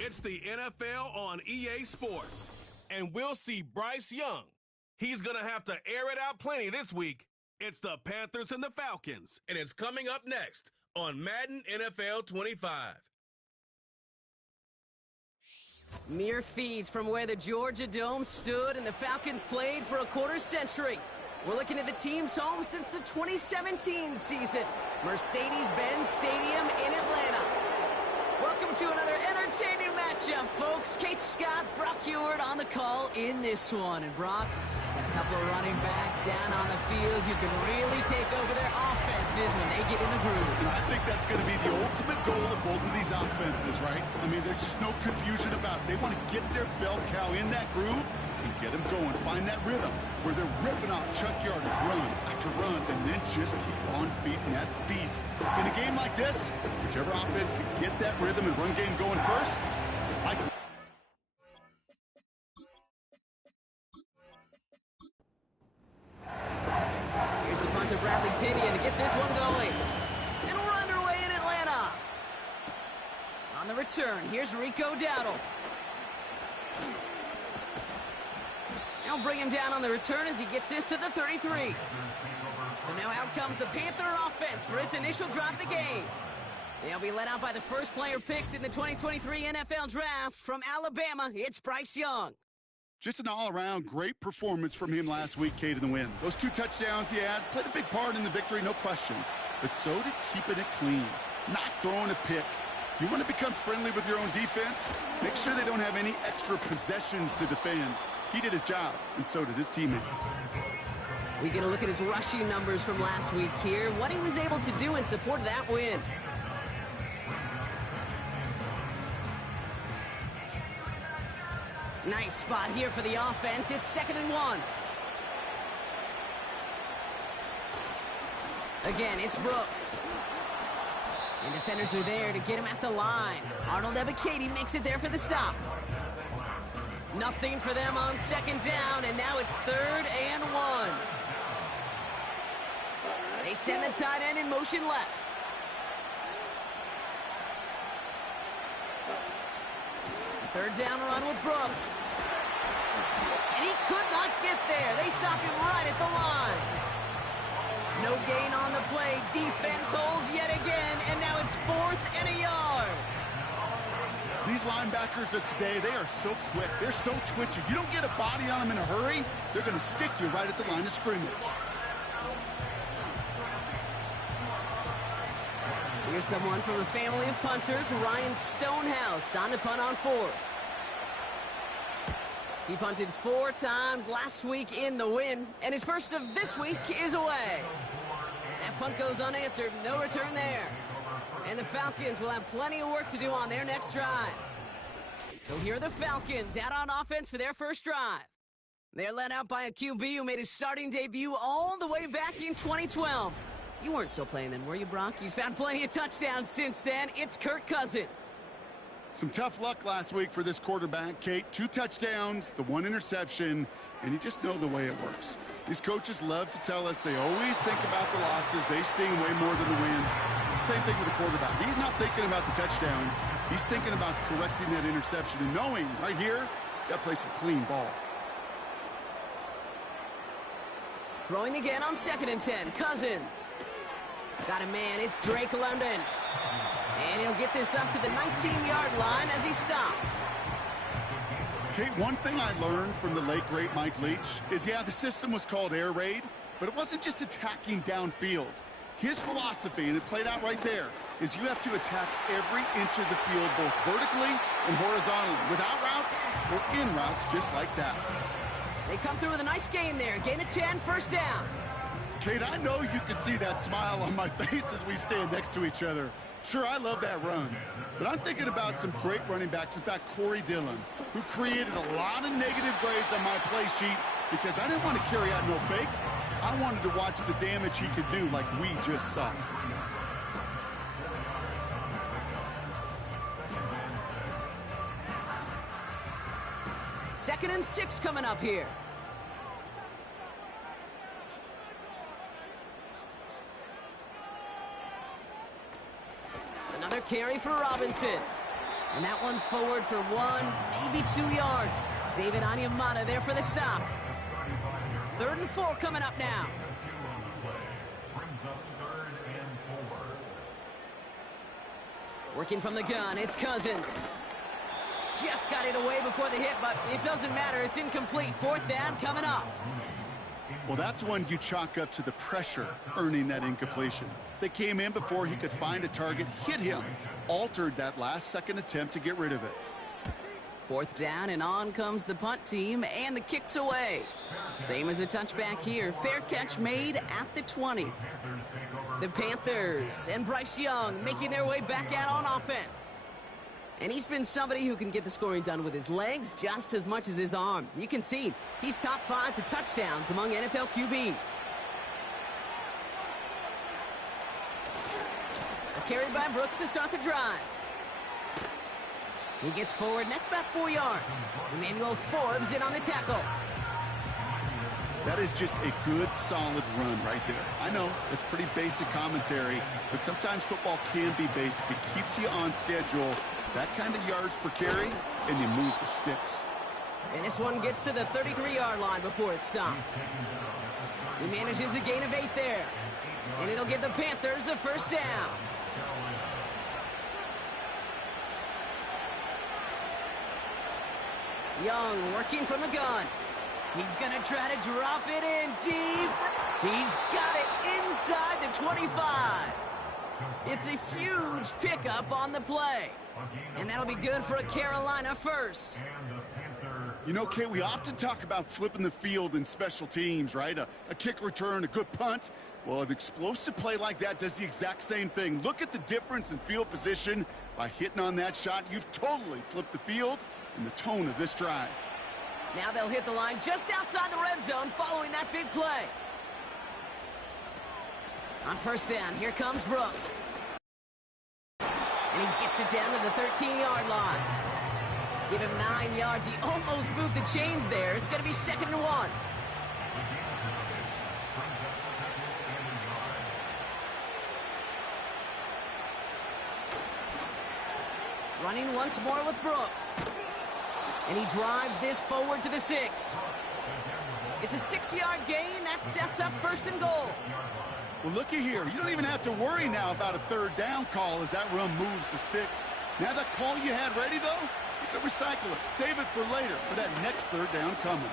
It's the NFL on EA Sports, and we'll see Bryce Young. He's going to have to air it out plenty this week. It's the Panthers and the Falcons, and it's coming up next on Madden NFL 25. Mere feeds from where the Georgia Dome stood and the Falcons played for a quarter century. We're looking at the team's home since the 2017 season, Mercedes-Benz Stadium in Atlanta. Welcome to another entertaining matchup, folks. Kate Scott, Brock Ewart on the call in this one. And Brock, got a couple of running backs down on the field who can really take over their offenses when they get in the groove. I think that's going to be the ultimate goal of both of these offenses, right? I mean, there's just no confusion about it. They want to get their bell cow in that groove and get them going, find that rhythm where they're ripping off chuck yardage, run after run, and then just keep on feeding that beast. In a game like this, whichever offense can get that rhythm and run game going first, is likely. Here's the punter, Bradley Pinion, to get this one going. And we're underway in Atlanta. On the return, here's Rico Dowdle. They'll bring him down on the return as he gets this to the 33. So now out comes the Panther offense for its initial drive of the game. They'll be led out by the first player picked in the 2023 NFL Draft from Alabama. It's Bryce Young. Just an all-around great performance from him last week, Kate, in the win. Those 2 touchdowns he had played a big part in the victory, no question. But so did keeping it clean, not throwing a pick. You want to become friendly with your own defense? Make sure they don't have any extra possessions to defend. He did his job, and so did his teammates. We get a look at his rushing numbers from last week here, what he was able to do in support of that win. Nice spot here for the offense. It's 2nd and 1. Again, it's Brooks. And defenders are there to get him at the line. Arnold Ebiketie makes it there for the stop. Nothing for them on 2nd down, and now it's 3rd and 1. They send the tight end in motion left. Third down run with Brooks. And he could not get there. They stop him right at the line. No gain on the play. Defense holds yet again, and now it's 4th and a yard. These linebackers of today, they are so quick. They're so twitchy. You don't get a body on them in a hurry, they're going to stick you right at the line of scrimmage. Here's someone from a family of punters, Ryan Stonehouse, on to punt on 4th. He punted 4 times last week in the win, and his first of this week is away. That punt goes unanswered, no return there. And the Falcons will have plenty of work to do on their next drive. So here are the Falcons out on offense for their first drive. They're led out by a QB who made his starting debut all the way back in 2012. You weren't still playing then, were you, Brock? He's found plenty of touchdowns since then. It's Kirk Cousins. Some tough luck last week for this quarterback, Kate. 2 touchdowns, the 1 interception, and you just know the way it works. These coaches love to tell us they always think about the losses. They sting way more than the wins. It's the same thing with the quarterback. He's not thinking about the touchdowns. He's thinking about correcting that interception and knowing right here he's got to play some clean ball. Throwing again on 2nd and 10. Cousins. Got a man. It's Drake London. And he'll get this up to the 19-yard line as he stopped. Kate, one thing I learned from the late, great Mike Leach is, yeah, the system was called air raid, but it wasn't just attacking downfield. His philosophy, and it played out right there, is you have to attack every inch of the field, both vertically and horizontally, without routes or in routes, just like that. They come through with a nice gain there. Gain of 10, first down. Kate, I know you can see that smile on my face as we stand next to each other. Sure, I love that run, but I'm thinking about some great running backs. In fact, Corey Dillon, who created a lot of negative grades on my play sheet because I didn't want to carry out no fake. I wanted to watch the damage he could do like we just saw. Second and 6 coming up here. Another carry for Robinson. And that one's forward for 1, maybe 2 yards. David Onyemata there for the stop. 3rd and 4 coming up now. Working from the gun, it's Cousins. Just got it away before the hit, but it doesn't matter. It's incomplete. 4th down coming up. Well, that's one you chalk up to the pressure earning that incompletion. They came in before he could find a target, hit him, altered that last-second attempt to get rid of it. 4th down, and on comes the punt team, and the kick's away. Same as a touchback here. Fair catch made at the 20. The Panthers and Bryce Young making their way back out on offense. And he's been somebody who can get the scoring done with his legs just as much as his arm. You can see he's top 5 for touchdowns among NFL QBs. A carry by Brooks to start the drive. He gets forward, and that's about 4 yards. Emmanuel Forbes in on the tackle. That is just a good, solid run right there. I know it's pretty basic commentary, but sometimes football can be basic. It keeps you on schedule. That kind of yards per carry, and you move the sticks. And this one gets to the 33-yard line before it's stopped. He manages a gain of 8 there. And it'll give the Panthers a 1st down. Young working from the gun. He's going to try to drop it in deep. He's got it inside the 25. It's a huge pickup on the play. And that'll be good for a Carolina 1st. You know, Kate, we often talk about flipping the field in special teams, right? A kick return, a good punt. Well, an explosive play like that does the exact same thing. Look at the difference in field position. By hitting on that shot, you've totally flipped the field and the tone of this drive. Now they'll hit the line just outside the red zone following that big play. On 1st down, here comes Brooks. And he gets it down to the 13-yard line. Give him 9 yards. He almost moved the chains there. It's going to be 2nd and 1. Running once more with Brooks. And he drives this forward to the 6. It's a 6-yard gain. That sets up 1st and goal. Well, looky here. You don't even have to worry now about a 3rd down call as that run moves the sticks. Now that call you had ready, though, you can recycle it. Save it for later for that next 3rd down coming.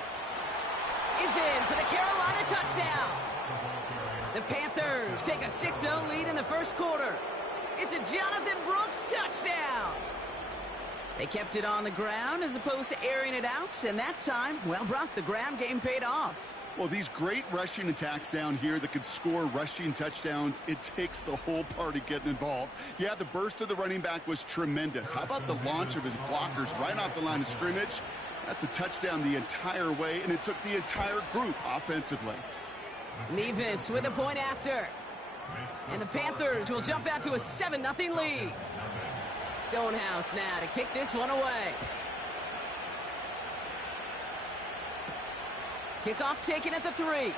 Is in for the Carolina touchdown. The Panthers take a 6-0 lead in the 1st quarter. It's a Jonathan Brooks touchdown. They kept it on the ground as opposed to airing it out, and that time, well, Brock, the ground game paid off. Well, these great rushing attacks down here that could score rushing touchdowns, it takes the whole party getting involved. Yeah, the burst of the running back was tremendous. How about the launch of his blockers right off the line of scrimmage? That's a touchdown the entire way, and it took the entire group offensively. Nevis with a point after. And the Panthers will jump out to a 7-0 lead. Stonehouse now to kick this one away. Kickoff taken at the 3.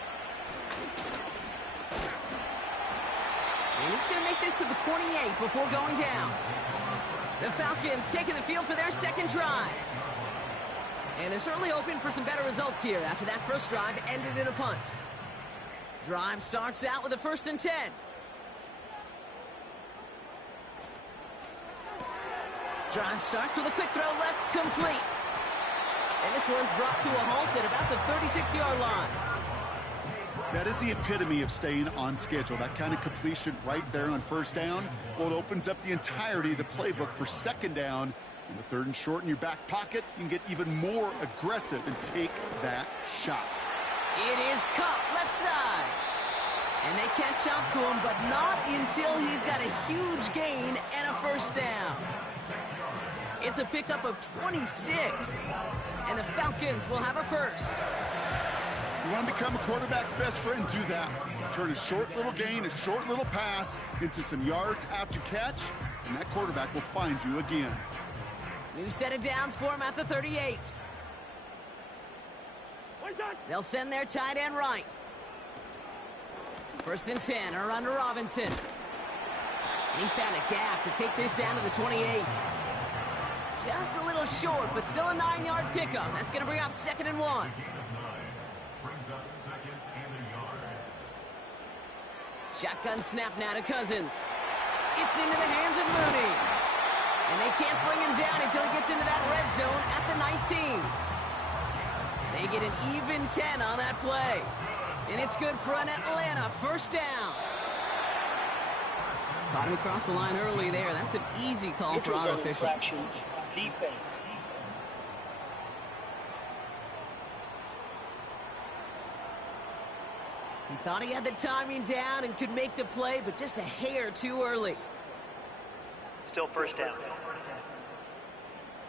And he's going to make this to the 28 before going down. The Falcons taking the field for their 2nd drive. And they're certainly hoping for some better results here after that 1st drive ended in a punt. Drive starts out with a 1st and 10. Drive starts with a quick throw left, complete. And this one's brought to a halt at about the 36-yard line. That is the epitome of staying on schedule. That kind of completion right there on 1st down. Well, it opens up the entirety of the playbook for 2nd down. In the 3rd and short in your back pocket, you can get even more aggressive and take that shot. It is Cup left side. And they catch up to him, but not until he's got a huge gain and a 1st down. It's a pickup of 26. And the Falcons will have a 1st. You want to become a quarterback's best friend? Do that. Turn a short little gain, a short little pass into some yards after catch, and that quarterback will find you again. New set of downs for him at the 38. They'll send their tight end right. 1st and 10 are under Robinson. And he found a gap to take this down to the 28. Just a little short, but still a 9-yard pickup. That's going to bring up 2nd and 1. Shotgun snap now to Cousins. It's into the hands of Mooney. And they can't bring him down until he gets into that red zone at the 19. They get an even 10 on that play. And it's good for an Atlanta first down. Caught him across the line early there. That's an easy call for our officials. Defense. He thought he had the timing down and could make the play, but just a hair too early. Still first down.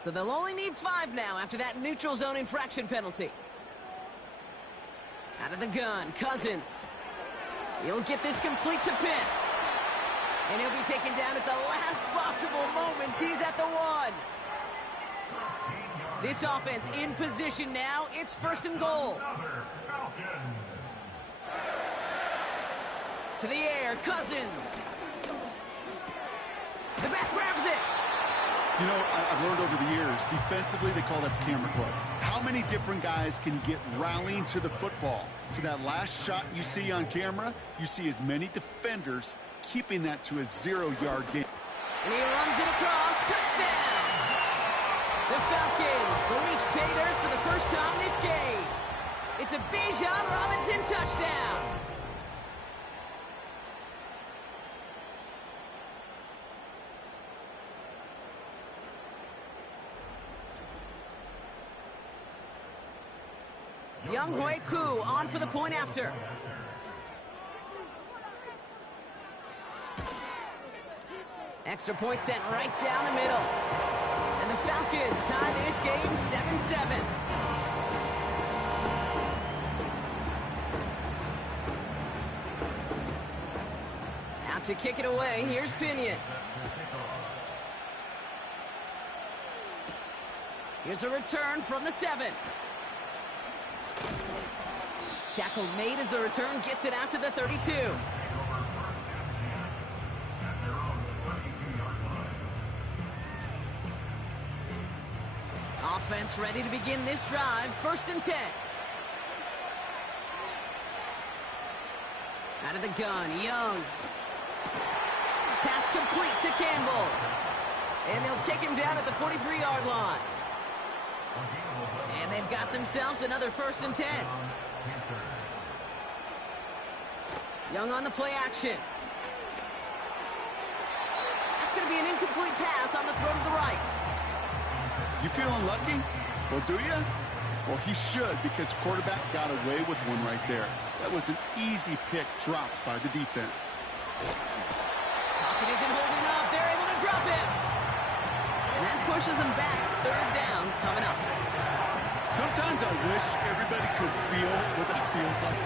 So they'll only need 5 now after that neutral zone infraction penalty. Out of the gun, Cousins. He'll get this complete to Pitts. And he'll be taken down at the last possible moment. He's at the 1. This offense in position now. It's 1st and goal. To the air, Cousins. The back grabs it. You know, I've learned over the years, defensively, they call that the camera club. How many different guys can you get rallying to the football? So that last shot you see on camera, you see as many defenders keeping that to a 0-yard gain. And he runs it across. Touchdown! The Falcons reach pay dirt for the first time this game. It's a Bijan Robinson touchdown. Young Hui Koo on for the point after. Extra point sent right down the middle. And the Falcons tie this game 7-7. Out to kick it away, here's Pinion. Here's a return from the 7. Tackle made as the return gets it out to the 32. Offense ready to begin this drive. 1st and 10. Out of the gun, Young. Pass complete to Campbell. And they'll take him down at the 43-yard line. And they've got themselves another 1st and 10. Young on the play action. That's going to be an incomplete pass on the throw to the right. You feeling lucky? Well, do you? Well, he should, because quarterback got away with one right there. That was an easy pick dropped by the defense. Pocket isn't holding up. They're able to drop him. And that pushes them back. 3rd down coming up. Sometimes I wish everybody could feel what that feels like.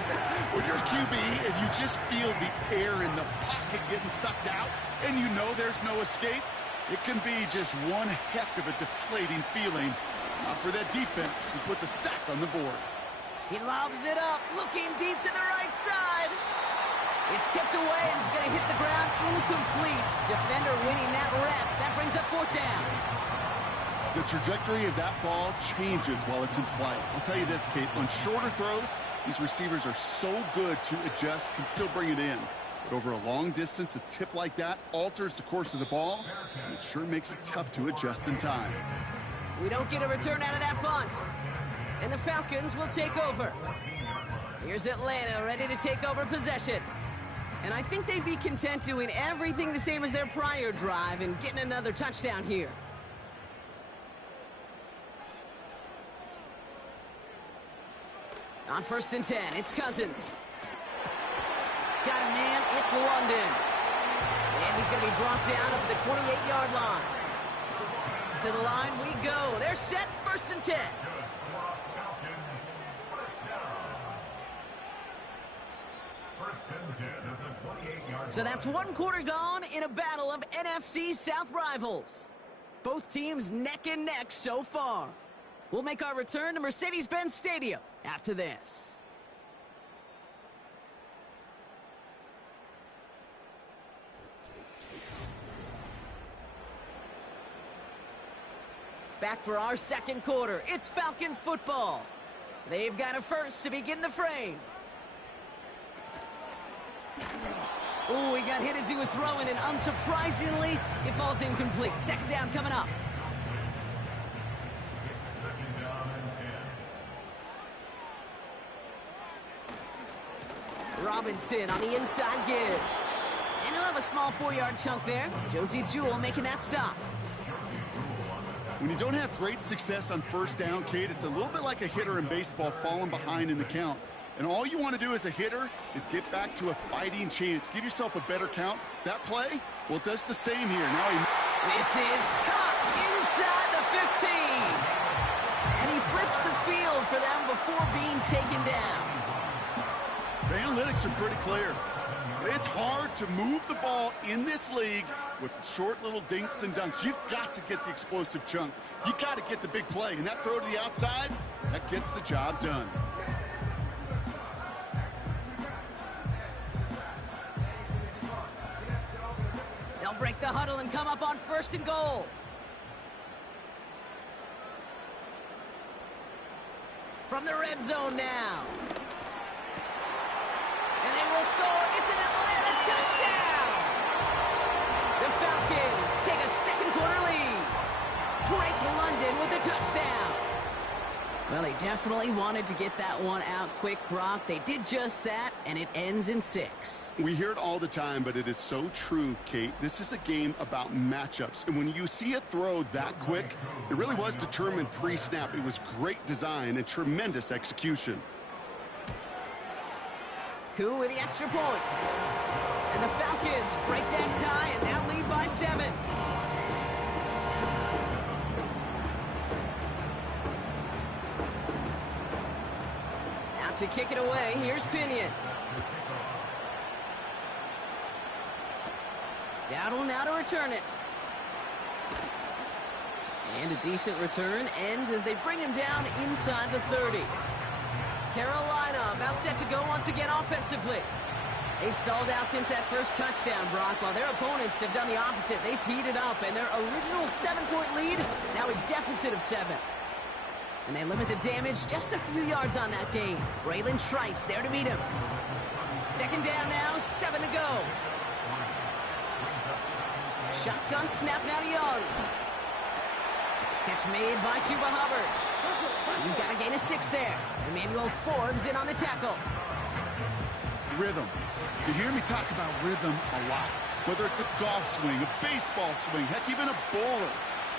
When you're a QB and you just feel the air in the pocket getting sucked out and you know there's no escape, it can be just one heck of a deflating feeling. Not for that defense, who puts a sack on the board. He lobs it up, looking deep to the right side. It's tipped away and it's going to hit the ground incomplete. Defender winning that rep. That brings up 4th down. The trajectory of that ball changes while it's in flight. I'll tell you this, Kate, on shorter throws, these receivers are so good to adjust, can still bring it in. But over a long distance, a tip like that alters the course of the ball, and it sure makes it tough to adjust in time. We don't get a return out of that punt. And the Falcons will take over. Here's Atlanta ready to take over possession. And I think they'd be content doing everything the same as their prior drive and getting another touchdown here. On 1st and 10, it's Cousins. Got a man, it's London. And he's going to be brought down up at the 28-yard line. To the line we go. They're set, 1st and 10. So that's 1 quarter gone in a battle of NFC South rivals. Both teams neck and neck so far. We'll make our return to Mercedes-Benz Stadium after this. Back for our second quarter. It's Falcons football. They've got a first to begin the frame. Ooh, he got hit as he was throwing, and unsurprisingly, it falls incomplete. Second down coming up. Robinson on the inside give. And he'll have a small 4-yard chunk there. Josie Jewell making that stop. When you don't have great success on first down, Kate, it's a little bit like a hitter in baseball falling behind in the count. And all you want to do as a hitter is get back to a fighting chance. Give yourself a better count. That play, well, it does the same here. Now This is caught inside the 15. And he flips the field for them before being taken down. The analytics are pretty clear. It's hard to move the ball in this league with short little dinks and dunks. You've got to get the explosive chunk. You got to get the big play. And that throw to the outside, that gets the job done. They'll break the huddle and come up on 1st and goal. From the red zone now. And they will score. It's an Atlanta touchdown. The Falcons take a second quarter lead. Drake London with the touchdown. Well, they definitely wanted to get that one out quick, Brock. They did just that, and it ends in 6. We hear it all the time, but it is so true, Kate. This is a game about matchups. And when you see a throw that quick, it really was determined pre-snap. It was great design and tremendous execution. Koo with the extra point. And the Falcons break that tie and now lead by 7. Out to kick it away, here's Pinion. Dowdle now to return it. And a decent return ends as they bring him down inside the 30. Carolina about set to go once again offensively. They've stalled out since that first touchdown, Brock, while their opponents have done the opposite. They've heated up, and their original 7-point lead now a deficit of 7. And they limit the damage just a few yards on that game. Braylon Trice there to meet him. Second down now, 7 to go. Shotgun snap now to Young. Catch made by Chuba Hubbard. He's got to gain a 6 there. Emmanuel Forbes in on the tackle. Rhythm. You hear me talk about rhythm a lot. Whether it's a golf swing, a baseball swing, heck, even a bowler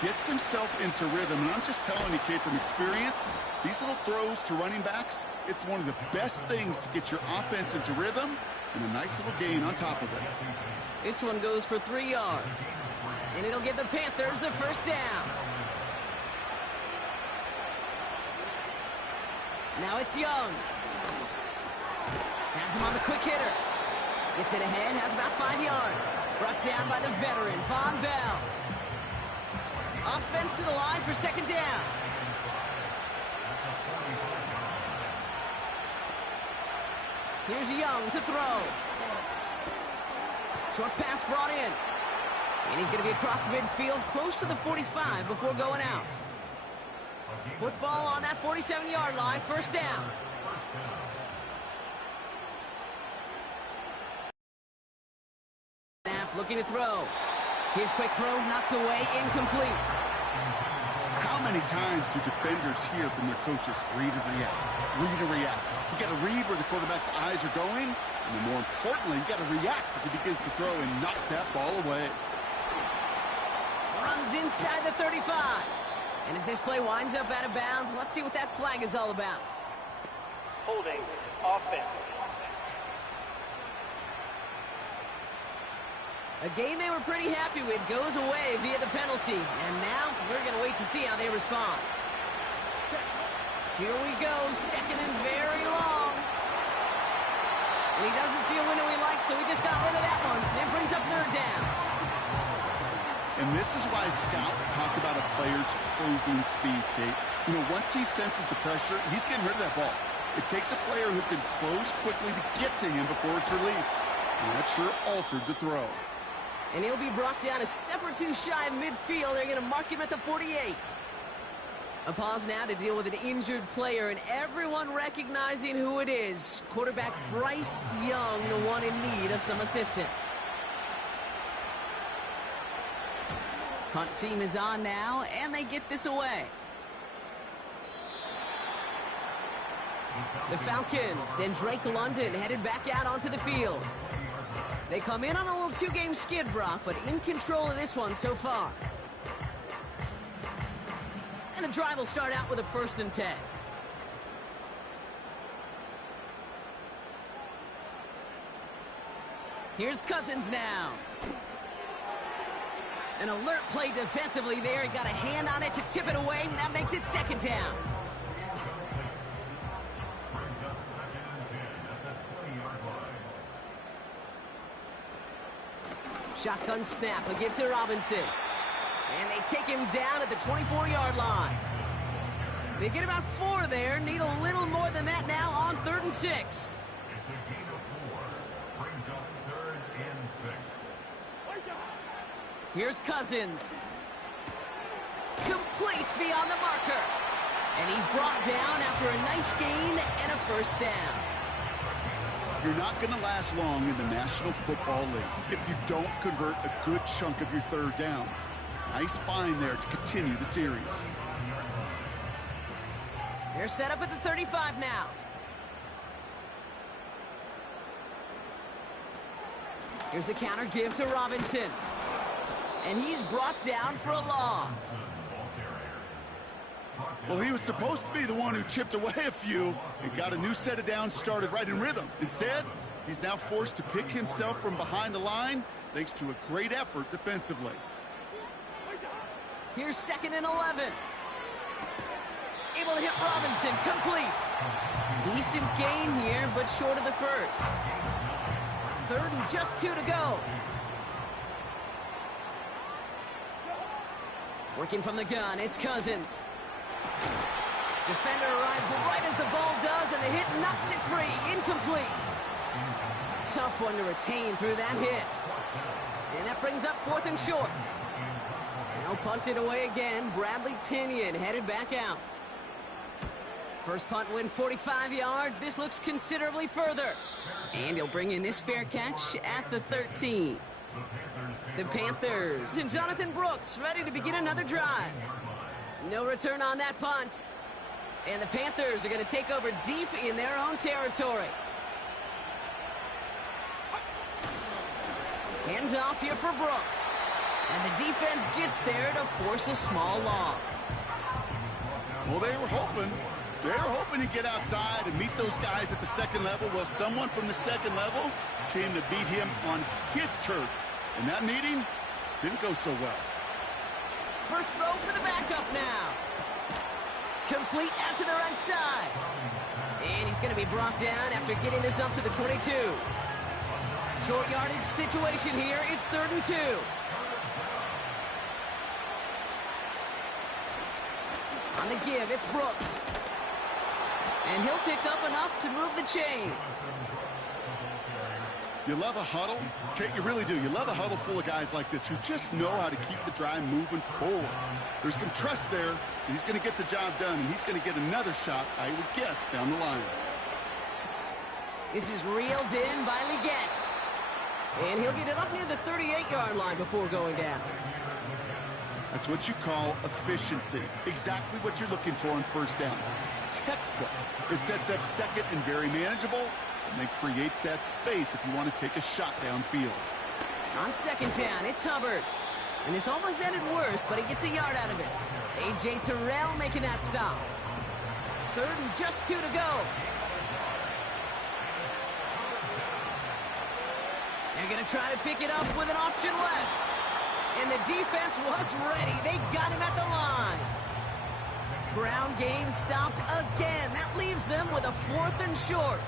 gets himself into rhythm. And I'm just telling you, kid, from experience, these little throws to running backs, it's one of the best things to get your offense into rhythm and a nice little gain on top of it. This one goes for 3 yards. And it'll give the Panthers a first down. Now it's Young. Has him on the quick hitter. Gets it ahead, has about 5 yards. Brought down by the veteran, Von Bell. Offense to the line for second down. Here's Young to throw. Short pass brought in. And he's going to be across midfield, close to the 45 before going out. Football on that 47-yard line, first down. Snap looking to throw. His quick throw knocked away, incomplete. How many times do defenders hear from their coaches, read and react, read and react? You got to read where the quarterback's eyes are going, and then more importantly, you got to react as he begins to throw and knock that ball away. Runs inside the 35. And as this play winds up out of bounds, let's see what that flag is all about. Holding offense. A game they were pretty happy with goes away via the penalty. And now we're going to wait to see how they respond. Here we go, second and very long. And he doesn't see a window he likes, so he just got rid of that one. And brings up third down. And this is why scouts talk about a player's closing speed, Kate. You know, once he senses the pressure, he's getting rid of that ball. It takes a player who can close quickly to get to him before it's released. And that sure altered the throw. And he'll be brought down a step or two shy of midfield. They're going to mark him at the 48. A pause now to deal with an injured player, and everyone recognizing who it is. Quarterback Bryce Young, the one in need of some assistance. Punt team is on now, and they get this away. The Falcons and Drake London headed back out onto the field. They come in on a little two-game skid, Brock, but in control of this one so far. And the drive will start out with a 1st and 10. Here's Cousins now. An alert play defensively there. He got a hand on it to tip it away, and that makes it 2nd down. Shotgun snap, a give to Robinson. And they take him down at the 24-yard line. They get about 4 there, need a little more than that now on 3rd and 6. It's a gain of 4, brings up 3rd and 6. Here's Cousins. Complete beyond the marker. And he's brought down after a nice gain and a 1st down. You're not going to last long in the National Football League if you don't convert a good chunk of your 3rd downs. Nice find there to continue the series. They're set up at the 35 now. Here's a counter give to Robinson. And he's brought down for a loss. Well, he was supposed to be the one who chipped away a few and got a new set of downs started right in rhythm. Instead, he's now forced to pick himself from behind the line thanks to a great effort defensively. Here's 2nd and 11. Able to hit Robinson, complete. Decent gain here, but short of the 1st. 3rd and just 2 to go. Working from the gun, it's Cousins. Defender arrives right as the ball does, and the hit knocks it free. Incomplete. Tough one to retain through that hit. And that brings up 4th and short. Now punted away again. Bradley Pinion headed back out. First punt win 45 yards. This looks considerably further. And he'll bring in this fair catch at the 13. The Panthers and Jonathan Brooks ready to begin another drive. No return on that punt. And the Panthers are going to take over deep in their own territory. Hand off here for Brooks. And the defense gets there to force a small loss. Well, they were hoping to get outside and meet those guys at the 2nd level. Well, someone from the 2nd level came to beat him on his turf. And that meeting didn't go so well. First throw for the backup now. Complete out to the right side. And he's going to be brought down after getting this up to the 22. Short yardage situation here. It's 3rd and 2. On the give, it's Brooks. And he'll pick up enough to move the chains. You love a huddle? Okay, you really do. You love a huddle full of guys like this who just know how to keep the drive moving forward. There's some trust there, and he's going to get the job done, and he's going to get another shot, I would guess, down the line. This is reeled in by Leggett. And he'll get it up near the 38-yard line before going down. That's what you call efficiency. Exactly what you're looking for on 1st down. Textbook. It sets up 2nd and very manageable, and then creates that space if you want to take a shot downfield. On 2nd down, it's Hubbard. And this almost ended worse, but he gets a yard out of it. A.J. Terrell making that stop. 3rd and just 2 to go. They're going to try to pick it up with an option left. And the defense was ready. They got him at the line. Ground game stopped again. That leaves them with a 4th and short.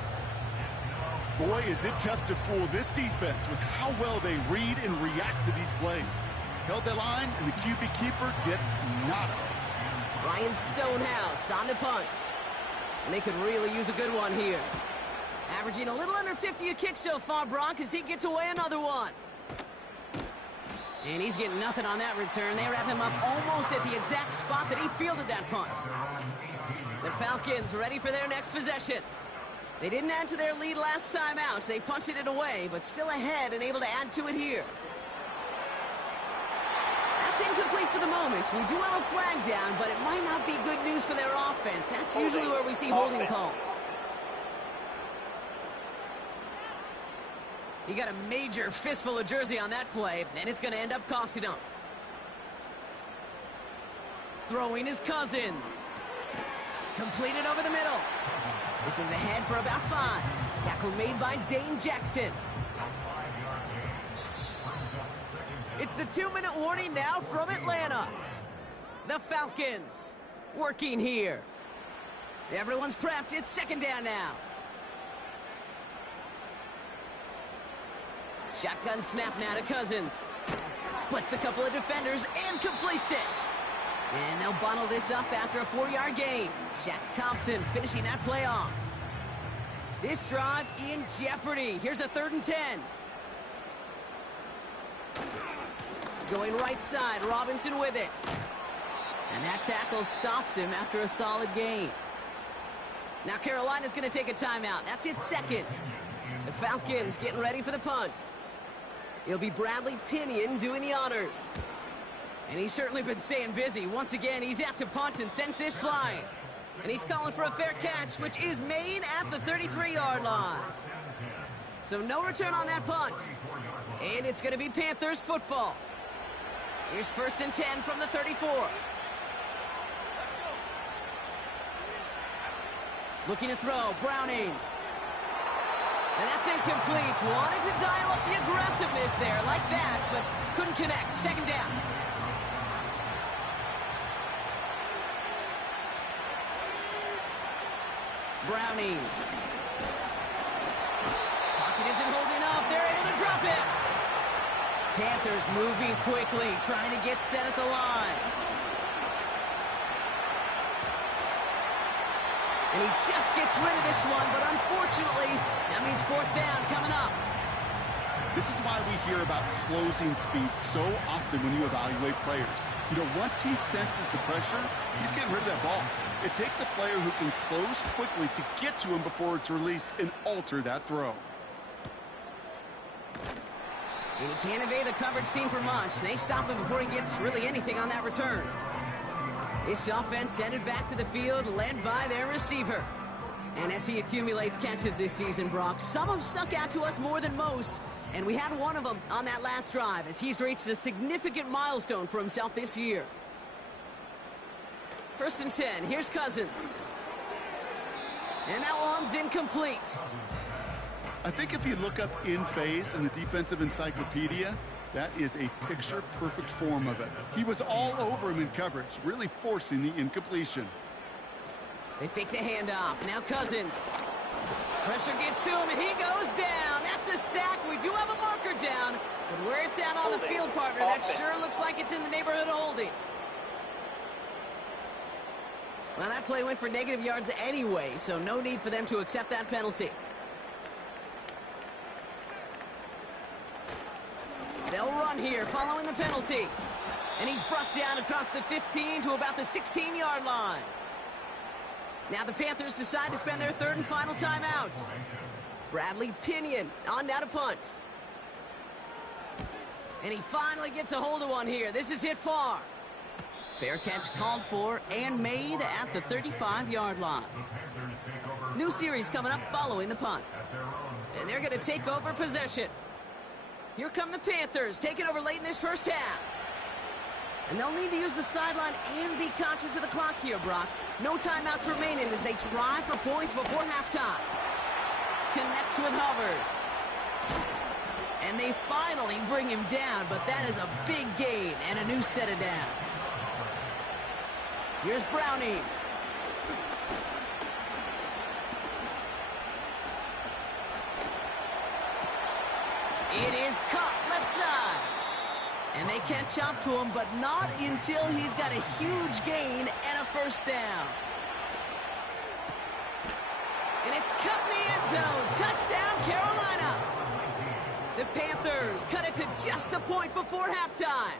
Boy, is it tough to fool this defense with how well they read and react to these plays. Held that line, and the QB keeper gets nada. Ryan Stonehouse on the punt. And they could really use a good one here. Averaging a little under 50 a kick so far, Brock, as he gets away another one. And he's getting nothing on that return. They wrap him up almost at the exact spot that he fielded that punt. The Falcons ready for their next possession. They didn't add to their lead last time out. They punted it away, but still ahead and able to add to it here. That's incomplete for the moment. We do have a flag down, but it might not be good news for their offense. That's usually where we see holding calls. He got a major fistful of jersey on that play, and it's going to end up costing him. Throwing his Cousins. Completed over the middle. This is ahead for about 5. Tackle made by Dane Jackson. It's the 2-minute warning now from Atlanta. The Falcons working here. Everyone's prepped. It's second down now. Shotgun snap now to Cousins. Splits a couple of defenders and completes it. And they'll bundle this up after a 4-yard gain. Jack Thompson finishing that play off. This drive in jeopardy. Here's a 3rd and 10. Going right side, Robinson with it. And that tackle stops him after a solid gain. Now Carolina's going to take a timeout. That's its second. The Falcons getting ready for the punt. It'll be Bradley Pinion doing the honors. And he's certainly been staying busy. Once again, he's out to punt and sends this flying. And he's calling for a fair catch, which is made at the 33-yard line. So no return on that punt. And it's going to be Panthers football. Here's 1st and 10 from the 34. Looking to throw, Browning. And that's incomplete. Wanted to dial up the aggressiveness there like that, but couldn't connect. Second down. Browning. Pocket isn't holding up. They're able to drop it. Panthers moving quickly, trying to get set at the line. And he just gets rid of this one, but unfortunately, that means 4th down coming up. This is why we hear about closing speed so often when you evaluate players. You know, once he senses the pressure, he's getting rid of that ball. It takes a player who can close quickly to get to him before it's released and alter that throw. And he can't evade the coverage team for much. They stop him before he gets really anything on that return. This offense headed back to the field, led by their receiver. And as he accumulates catches this season, Brock, some have stuck out to us more than most. And we had one of them on that last drive as he's reached a significant milestone for himself this year. 1st and 10. Here's Cousins. And that one's incomplete. I think if you look up in phase in the defensive encyclopedia, that is a picture-perfect form of it. He was all over him in coverage, really forcing the incompletion. They fake the handoff. Now Cousins. Pressure gets to him, and he goes down. That's a sack. We do have a marker down. But where it's at on the field, partner, that sure looks like it's in the neighborhood of holding. Well, that play went for negative yards anyway, so no need for them to accept that penalty. They'll run here following the penalty. And he's brought down across the 15 to about the 16-yard line. Now the Panthers decide to spend their 3rd and final timeout. Bradley Pinion on now to punt. And he finally gets a hold of one here. This is hit far. Fair catch called for and made at the 35-yard line. New series coming up following the punt. And they're going to take over possession. Here come the Panthers, taking over late in this first half. And they'll need to use the sideline and be conscious of the clock here, Brock. No timeouts remaining as they try for points before halftime. Connects with Hubbard. And they finally bring him down, but that is a big gain and a new set of downs. Here's Browning. It is caught left side. And they catch up to him, but not until he's got a huge gain and a 1st down. And it's cut in the end zone. Touchdown, Carolina. The Panthers cut it to just a point before halftime.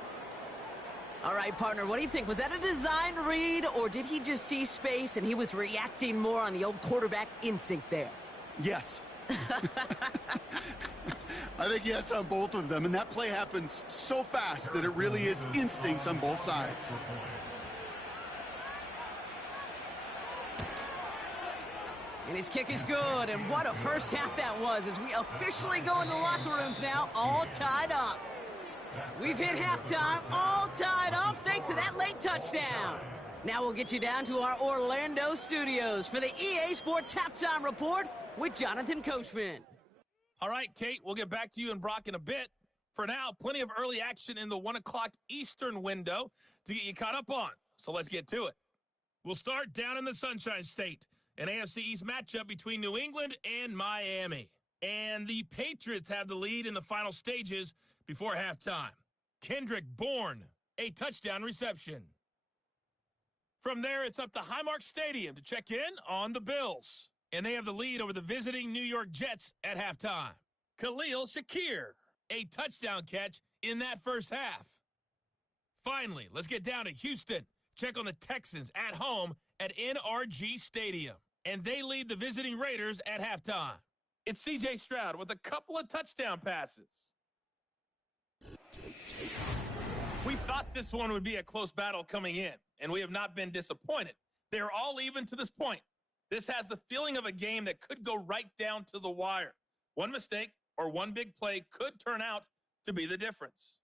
All right, partner, what do you think? Was that a design read, or did he just see space and he was reacting more on the old quarterback instinct there? Yes. I think yes on both of them, and that play happens so fast that it really is instincts on both sides. And his kick is good, and what a first half that was as we officially go into locker rooms now, all tied up. We've hit halftime, all tied up, thanks to that late touchdown. Now we'll get you down to our Orlando studios for the EA Sports Halftime Report with Jonathan Coachman. All right, Kate, we'll get back to you and Brock in a bit. For now, plenty of early action in the 1 o'clock Eastern window to get you caught up on. So let's get to it. We'll start down in the Sunshine State, an AFC East matchup between New England and Miami. And the Patriots have the lead in the final stages before halftime. Kendrick Bourne, a touchdown reception. From there, it's up to Highmark Stadium to check in on the Bills. And they have the lead over the visiting New York Jets at halftime. Khalil Shakir, a touchdown catch in that first half. Finally, let's get down to Houston. Check on the Texans at home at NRG Stadium. And they lead the visiting Raiders at halftime. It's C.J. Stroud with a couple of touchdown passes. We thought this one would be a close battle coming in, and we have not been disappointed. They're all even to this point. This has the feeling of a game that could go right down to the wire. One mistake or one big play could turn out to be the difference.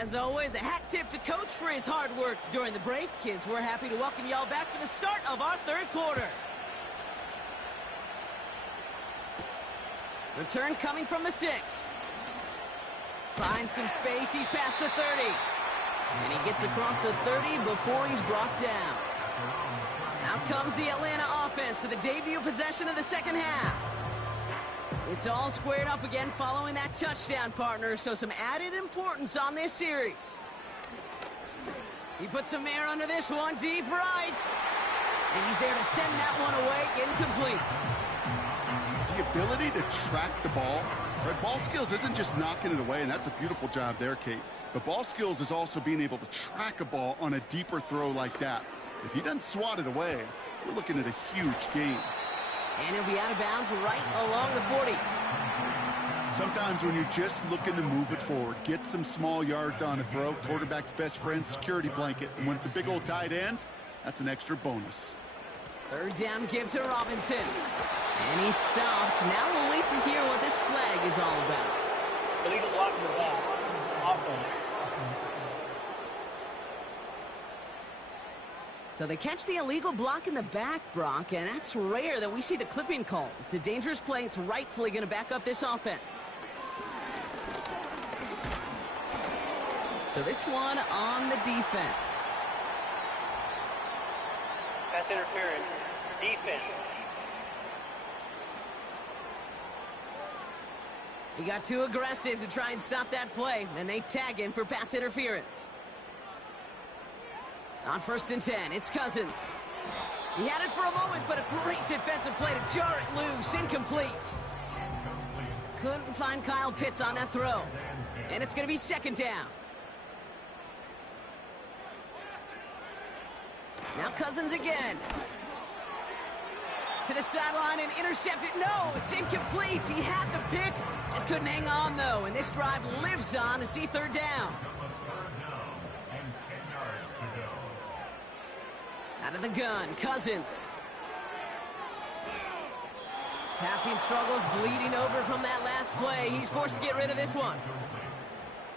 As always, a hat tip to Coach for his hard work during the break, as we're happy to welcome y'all back for the start of our third quarter. Return coming from the 6. Finds some space, he's past the 30. And he gets across the 30 before he's brought down. Out comes the Atlanta offense for the debut possession of the second half. It's all squared up again following that touchdown, partner, so some added importance on this series. He puts some air under this one, deep right. And he's there to send that one away, incomplete. The ability to track the ball, right? Ball skills isn't just knocking it away, and that's a beautiful job there, Kate. The ball skills is also being able to track a ball on a deeper throw like that. If he doesn't swat it away, we're looking at a huge gain. And he'll be out of bounds right along the 40. Sometimes when you're just looking to move it forward, get some small yards on a throw, quarterback's best friend, security blanket. And when it's a big old tight end, that's an extra bonus. Third down give to Robinson. And he's stopped. Now we'll wait to hear what this flag is all about. Illegal block in the back. Offense. So they catch the illegal block in the back, Brock, and that's rare that we see the clipping call. It's a dangerous play. It's rightfully going to back up this offense. So this one on the defense. Pass interference. Defense. He got too aggressive to try and stop that play, and they tag him for pass interference. On 1st and 10, it's Cousins. He had it for a moment, but a great defensive play to jar it loose. Incomplete. Couldn't find Kyle Pitts on that throw. And it's going to be 2nd down. Now Cousins again. To the sideline and intercepted. No, it's incomplete. He had the pick. Just couldn't hang on, though. And this drive lives on to see 3rd down. Out of the gun, Cousins. Passing struggles, bleeding over from that last play. He's forced to get rid of this one.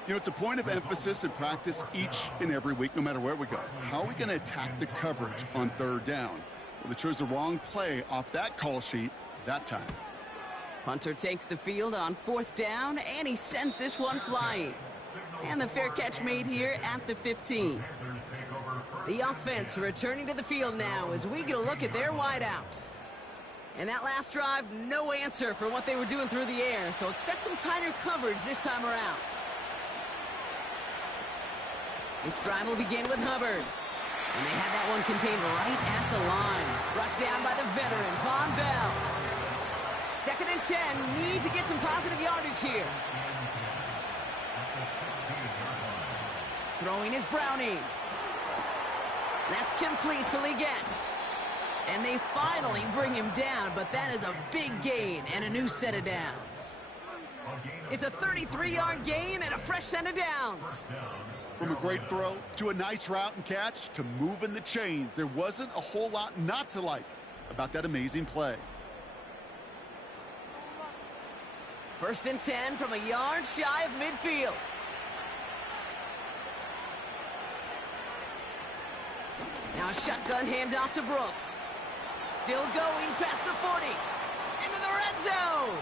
You know, it's a point of emphasis in practice each and every week, no matter where we go. How are we going to attack the coverage on 3rd down? Well, they chose the wrong play off that call sheet that time. Punter takes the field on 4th down, and he sends this one flying. And the fair catch made here at the 15. The offense returning to the field now as we get a look at their wideouts. And that last drive, no answer for what they were doing through the air, so expect some tighter coverage this time around. This drive will begin with Hubbard. And they had that one contained right at the line. Brought down by the veteran, Von Bell. 2nd and 10. Need to get some positive yardage here. Throwing is Browning. That's complete to Leggett. And they finally bring him down, but that is a big gain and a new set of downs. It's a 33-yard gain and a fresh set of downs. From a great throw to a nice route and catch to moving the chains, there wasn't a whole lot not to like about that amazing play. 1st and 10 from a yard shy of midfield. Now a shotgun handoff to Brooks. Still going past the 40. Into the red zone.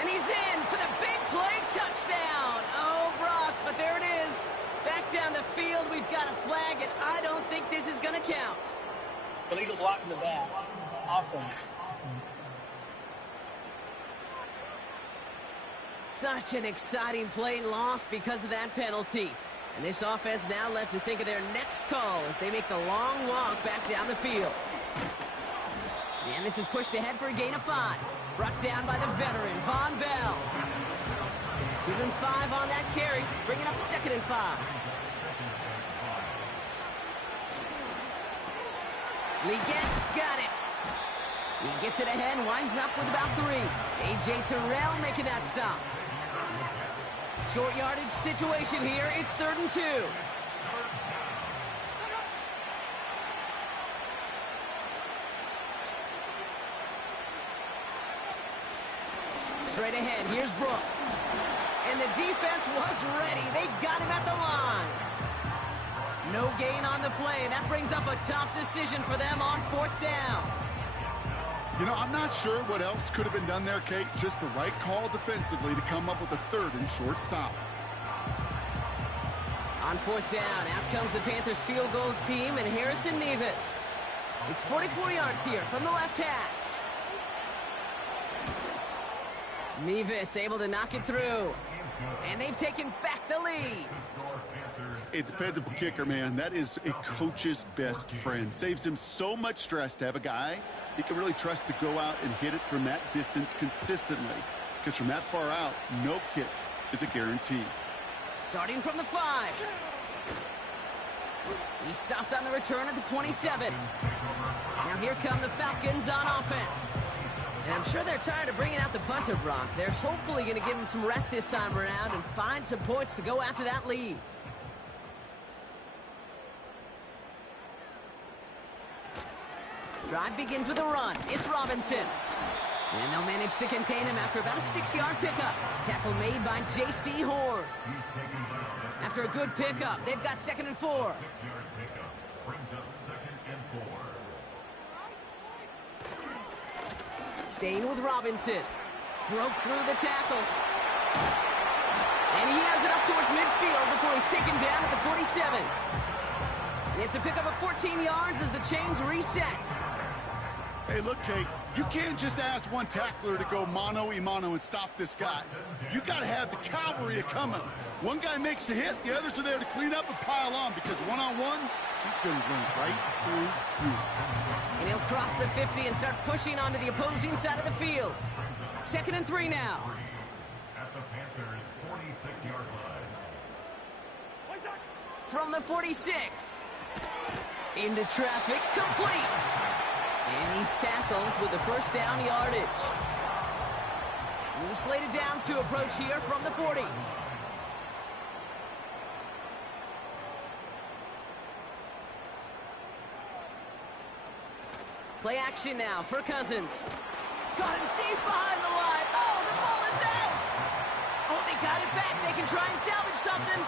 And he's in for the big play touchdown. Oh, Brock, but there it is. Back down the field, we've got a flag, and I don't think this is going to count. Illegal block in the back. Offense. Such an exciting play lost because of that penalty. And this offense now left to think of their next call as they make the long walk back down the field. And this is pushed ahead for a gain of 5. Brought down by the veteran, Von Bell. Give him 5 on that carry, bringing up 2nd and 5. Leggett's got it. He gets it ahead, winds up with about 3. A.J. Terrell making that stop. Short yardage situation here. It's 3rd and 2. Straight ahead, here's Brooks. And the defense was ready. They got him at the line. No gain on the play. That brings up a tough decision for them on 4th down. You know, I'm not sure what else could have been done there, Kate. Just the right call defensively to come up with a 3rd and short stop. On 4th down, out comes the Panthers field goal team and Harrison Mevis. It's 44 yards here from the left hash. Mevis able to knock it through. And they've taken back the lead. A dependable kicker, man. That is a coach's best friend. Saves him so much stress to have a guy he can really trust to go out and hit it from that distance consistently. Because from that far out, no kick is a guarantee. Starting from the 5. He stopped on the return at the 27. Now here come the Falcons on offense. And I'm sure they're tired of bringing out the punter, Brock. They're hopefully going to give him some rest this time around and find some points to go after that lead. Drive begins with a run. It's Robinson. And they'll manage to contain him after about a 6-yard pickup. Tackle made by J.C. Horn. After a good pickup, they've got 2nd and 4. 6-yard pickup brings up 2nd and 4. Staying with Robinson. Broke through the tackle. And he has it up towards midfield before he's taken down at the 47. It's a pickup of 14 yards as the chains reset. Hey, look, Kate, you can't just ask one tackler to go mano-a-mano and stop this guy. You got to have the cavalry coming. One guy makes a hit, the others are there to clean up and pile on because one-on-one, he's going to run right through you. And he'll cross the 50 and start pushing onto the opposing side of the field. 2nd and 3 now. At the Panthers' 46-yard line. From the 46. Into traffic, complete. And he's tackled with the 1st down yardage. New slated downs to approach here from the 40. Play action now for Cousins. Got him deep behind the line. Oh, the ball is out. Oh, they got it back. They can try and salvage something.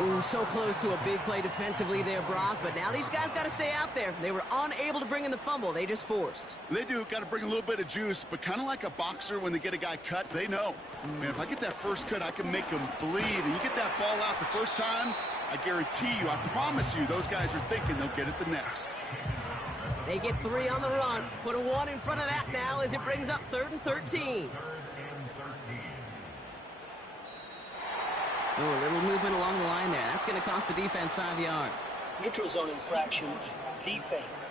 Ooh, so close to a big play defensively there, Brock. But now these guys got to stay out there. They were unable to bring in the fumble. They just forced. They do. Got to bring a little bit of juice, but kind of like a boxer when they get a guy cut, they know. Man, if I get that first cut, I can make him bleed. And you get that ball out the first time, I guarantee you, I promise you, those guys are thinking they'll get it the next. They get 3 on the run. Put a 1 in front of that now as it brings up 3rd and 13. Ooh, a little movement along the line there. That's going to cost the defense 5 yards. Neutral zone infraction. Defense.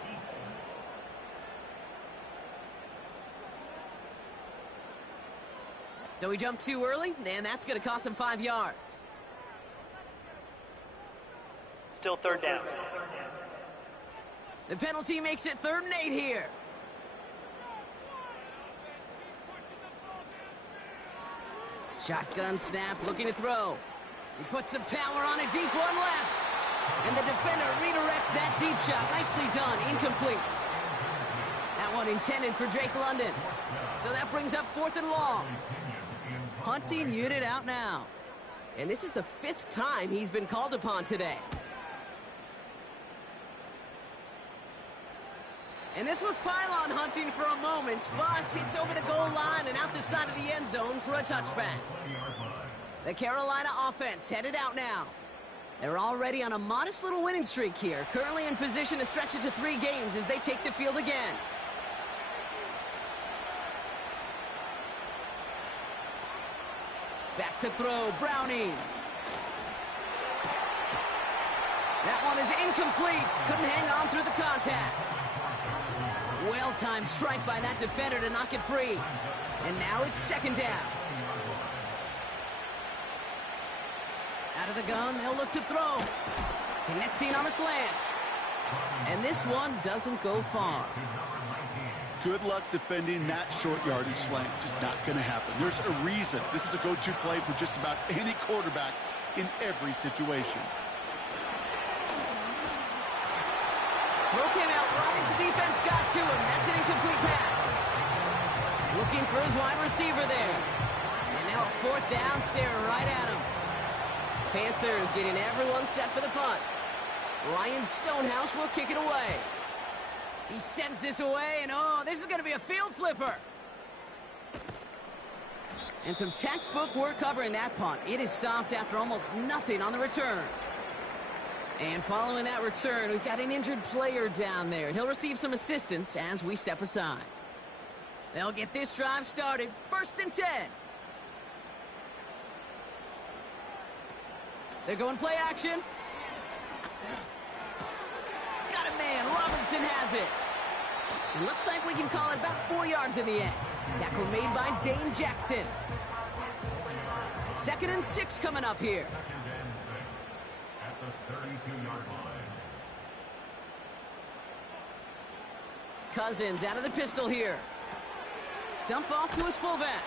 So he jumped too early, and that's going to cost him 5 yards. Still third down. The penalty makes it 3rd and 8 here. Shotgun snap, looking to throw. He puts some power on a deep one left. And the defender redirects that deep shot. Nicely done, incomplete. That one intended for Drake London. So that brings up 4th and long. Punting unit out now. And this is the 5th time he's been called upon today. And this was pylon hunting for a moment, but it's over the goal line and out the side of the end zone for a touchback. The Carolina offense headed out now. They're already on a modest little winning streak here, currently in position to stretch it to 3 games as they take the field again. Back to throw, Browning. That one is incomplete. Couldn't hang on through the contact. Well-timed strike by that defender to knock it free. And now it's 2nd down. Out of the gun, they'll look to throw. Connecting on a slant. And this one doesn't go far. Good luck defending that short yardage slant. Just not going to happen. There's a reason. This is a go-to play for just about any quarterback in every situation. Throw came out right as the defense got to him. That's an incomplete pass. Looking for his wide receiver there. And now a 4th down, staring right at him. Panthers getting everyone set for the punt. Ryan Stonehouse will kick it away. He sends this away, and oh, this is going to be a field flipper. And some textbook work covering that punt. It is stopped after almost nothing on the return. And following that return, we've got an injured player down there. He'll receive some assistance as we step aside. They'll get this drive started. 1st and 10. They're going play action. Got a man. Robinson has it. It looks like we can call it about 4 yards in the end. Tackle made by Dane Jackson. 2nd and 6 coming up here. At the 32-yard line. Cousins out of the pistol here. Dump off to his fullback.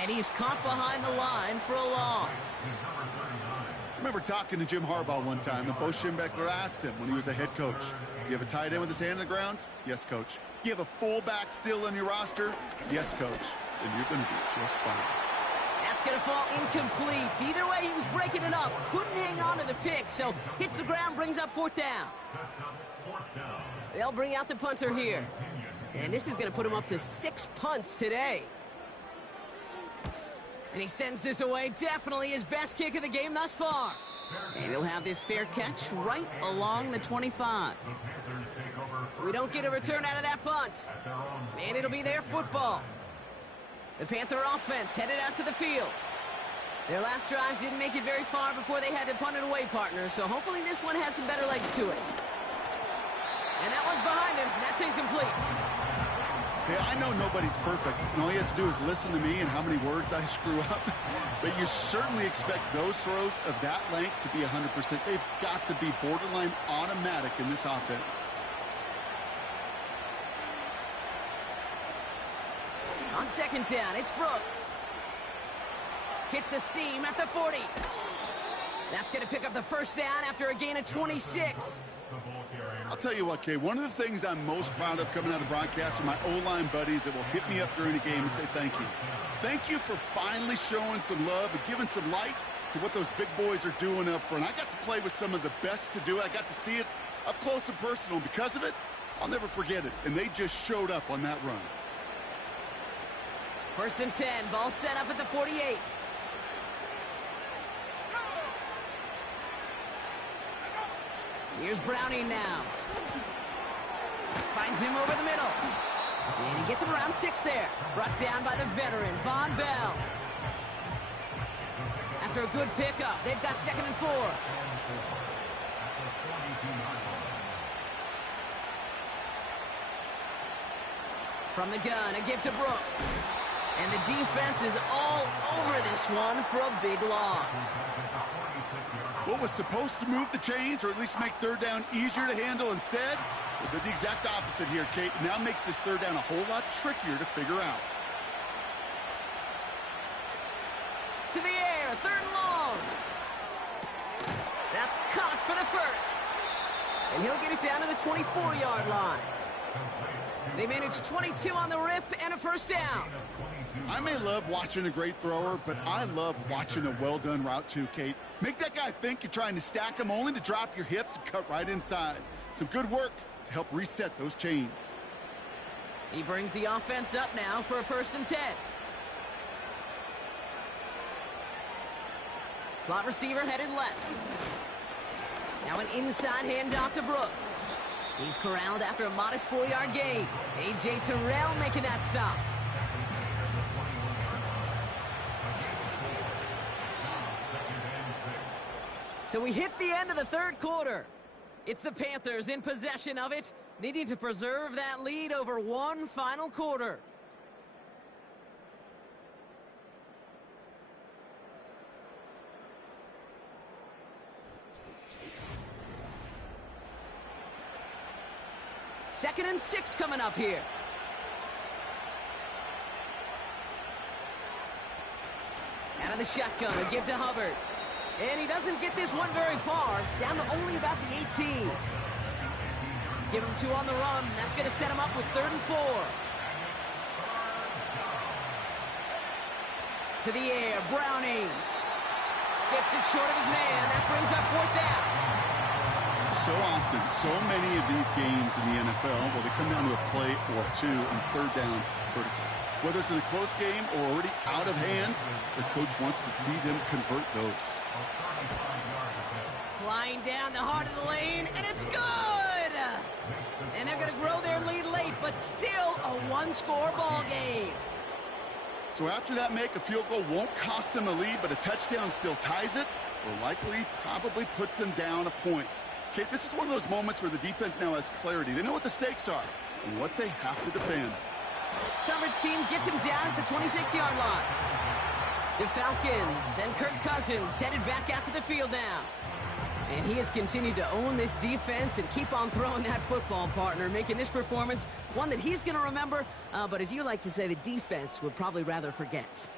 And he's caught behind the line for a loss. I remember talking to Jim Harbaugh one time, and Bo Schembechler asked him when he was a head coach, you have a tight end with his hand on the ground? Yes, coach. You have a fullback still on your roster? Yes, coach. Then you're going to be just fine. That's going to fall incomplete. Either way, he was breaking it up. Couldn't hang on to the pick, so hits the ground, brings up 4th down. They'll bring out the punter here. And this is going to put him up to 6 punts today. And he sends this away. Definitely his best kick of the game thus far. And he'll have this fair catch right along the 25. We don't get a return out of that punt. And it'll be their football. The Panther offense headed out to the field. Their last drive didn't make it very far before they had to punt it away, partner. So hopefully this one has some better legs to it. And that one's behind him. That's incomplete. Hey, I know nobody's perfect, and all you have to do is listen to me and how many words I screw up. But you certainly expect those throws of that length to be 100%. They've got to be borderline automatic in this offense. On 2nd down, it's Brooks. Hits a seam at the 40. That's going to pick up the 1st down after a gain of 26. I'll tell you what, Kay, one of the things I'm most proud of coming out of broadcast are my O-line buddies that will hit me up during a game and say thank you. Thank you for finally showing some love and giving some light to what those big boys are doing up front. I got to play with some of the best to do it. I got to see it up close and personal. Because of it, I'll never forget it. And they just showed up on that run. 1st and 10, ball set up at the 48. Here's Browning now. Finds him over the middle. And he gets him around 6 there. Brought down by the veteran, Von Bell. After a good pickup, they've got 2nd and 4. From the gun, a give to Brooks. And the defense is all over this one for a big loss. What was supposed to move the chains, or at least make third down easier to handle instead? Well, did the exact opposite here, Kate. Now makes this third down a whole lot trickier to figure out. To the air, third and long. That's caught for the first. And he'll get it down to the 24-yard line. They managed 22 on the rip and a first down. I may love watching a great thrower, but I love watching a well-done route too, Kate. Make that guy think you're trying to stack him only to drop your hips and cut right inside. Some good work to help reset those chains. He brings the offense up now for a 1st and 10. Slot receiver headed left. Now an inside handoff to Brooks. He's corralled after a modest 4-yard gain. A.J. Terrell making that stop. So we hit the end of the third quarter. It's the Panthers in possession of it, needing to preserve that lead over one final quarter. Second and 6 coming up here. Out of the shotgun, a give to Hubbard. And he doesn't get this one very far, down to only about the 18. Give him 2 on the run. That's going to set him up with 3rd and 4. To the air, Browning. Skips it short of his man. That brings up 4th down. So often, so many of these games in the NFL, well, they come down to a play or two and third downs critical. Whether it's in a close game or already out of hand, the coach wants to see them convert those. Flying down the heart of the lane, and it's good! And they're going to grow their lead late, but still a one-score ball game. So after that make, a field goal won't cost them a lead, but a touchdown still ties it, or likely probably puts them down a point. Okay, this is one of those moments where the defense now has clarity. They know what the stakes are and what they have to defend. Coverage team gets him down at the 26-yard line. The Falcons and Kirk Cousins headed back out to the field now. And he has continued to own this defense and keep on throwing that football, partner, making this performance one that he's going to remember, but as you like to say, the defense would probably rather forget.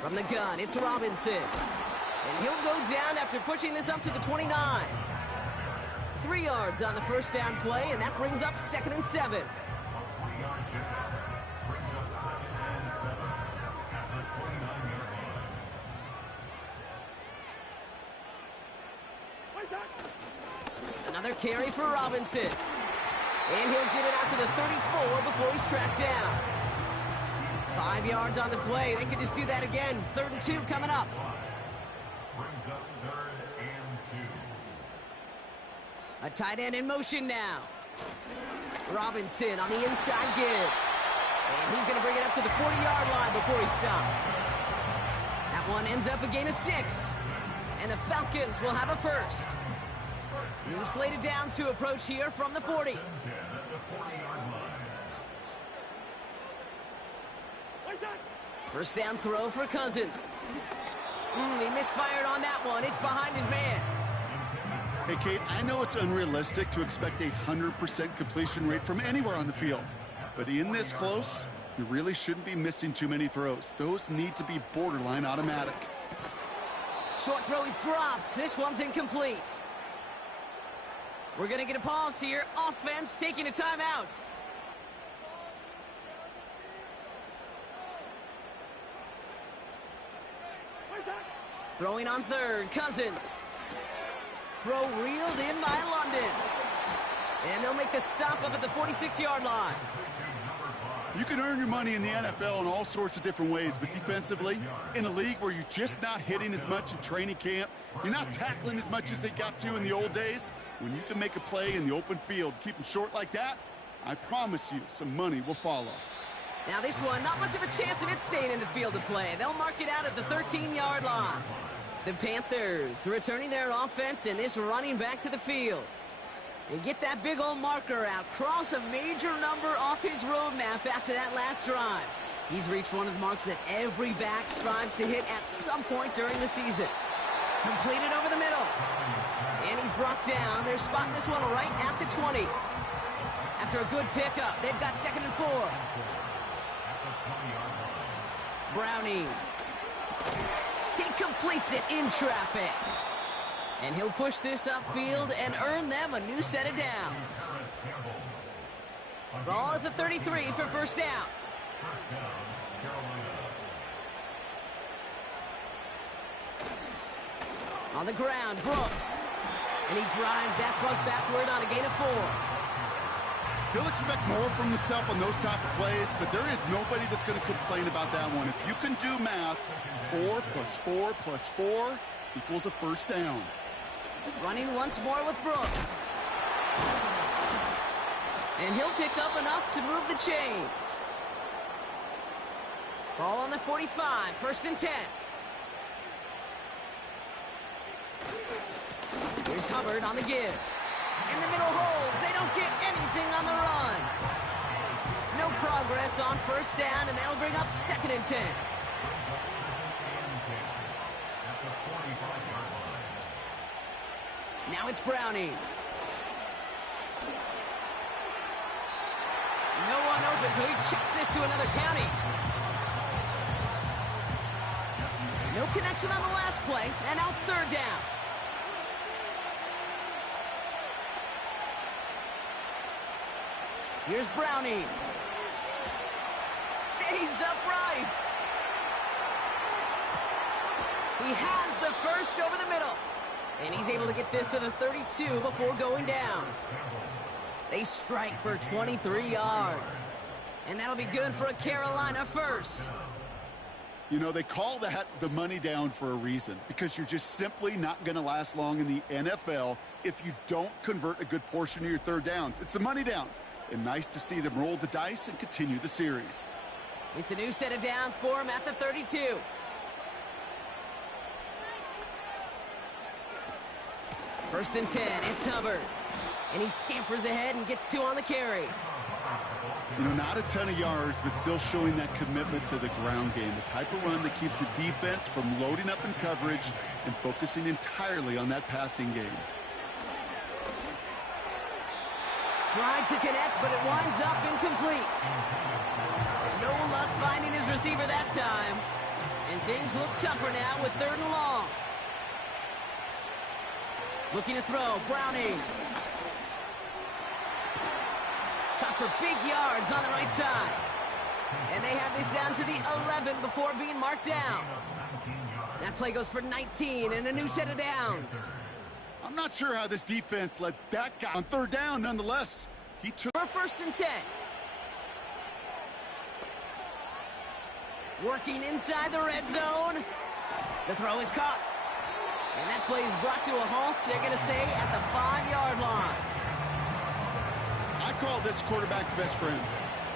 From the gun, it's Robinson. And he'll go down after pushing this up to the 29. 3 yards on the first down play, and that brings up 2nd and 7. Another carry for Robinson. And he'll get it out to the 34 before he's tracked down. 5 yards on the play. They could just do that again. 3rd and 2 coming up. A tight end in motion now. Robinson on the inside give. And he's going to bring it up to the 40-yard line before he stopped. That one ends up a gain of 6. And the Falcons will have a first. New slated downs to approach here from the 40. First down throw for Cousins. He misfired on that one. It's behind his man. Hey, Kate, I know it's unrealistic to expect a 100% completion rate from anywhere on the field. But in this close, you really shouldn't be missing too many throws. Those need to be borderline automatic. Short throw is dropped. This one's incomplete. We're going to get a pause here. Offense taking a timeout. Throwing on 3rd, Cousins. Throw reeled in by London. And they'll make the stop up at the 46-yard line. You can earn your money in the NFL in all sorts of different ways, but defensively, in a league where you're just not hitting as much in training camp, you're not tackling as much as they got to in the old days, when you can make a play in the open field, keep them short like that, I promise you some money will follow. Now this one, not much of a chance of it staying in the field of play. They'll mark it out at the 13-yard line. The Panthers returning their offense and this running back to the field. And get that big old marker out. Cross a major number off his roadmap after that last drive. He's reached one of the marks that every back strives to hit at some point during the season. Completed over the middle. And he's brought down. They're spotting this one right at the 20. After a good pickup, they've got 2nd and 4. Browning. He completes it in traffic. And he'll push this upfield and earn them a new set of downs. Ball at the 33 for first down. On the ground, Brooks. And he drives that front backward on a gain of 4. He'll expect more from himself on those type of plays, but there is nobody that's going to complain about that one. If you can do math, 4 + 4 + 4 equals a first down. Running once more with Brooks. And he'll pick up enough to move the chains. Ball on the 45, 1st and 10. Here's Hubbard on the give. In the middle holds. They don't get anything on the run. No progress on first down, and they'll bring up 2nd and 10. Now it's Browning. No one open, so he checks this to another county. No connection on the last play, and now it's 3rd down. Here's Browning. Stays upright. He has the first over the middle. And he's able to get this to the 32 before going down. They strike for 23 yards. And that'll be good for a Carolina first. You know, they call that the money down for a reason, because you're just simply not going to last long in the NFL if you don't convert a good portion of your 3rd downs. It's the money down. And nice to see them roll the dice and continue the series. It's a new set of downs for him at the 32. First and 10, it's Hubbard. And he scampers ahead and gets 2 on the carry. You know, not a ton of yards, but still showing that commitment to the ground game. The type of run that keeps the defense from loading up in coverage and focusing entirely on that passing game. Tried to connect, but it winds up incomplete. No luck finding his receiver that time. And things look tougher now with 3rd and long. Looking to throw, Browning. Caught for big yards on the right side. And they have this down to the 11 before being marked down. That play goes for 19 and a new set of downs. I'm not sure how this defense let that guy on 3rd down. Nonetheless, he took For 1st and 10. Working inside the red zone. The throw is caught. And that play is brought to a halt, they're going to say, at the 5-yard line. I call this quarterback's best friend.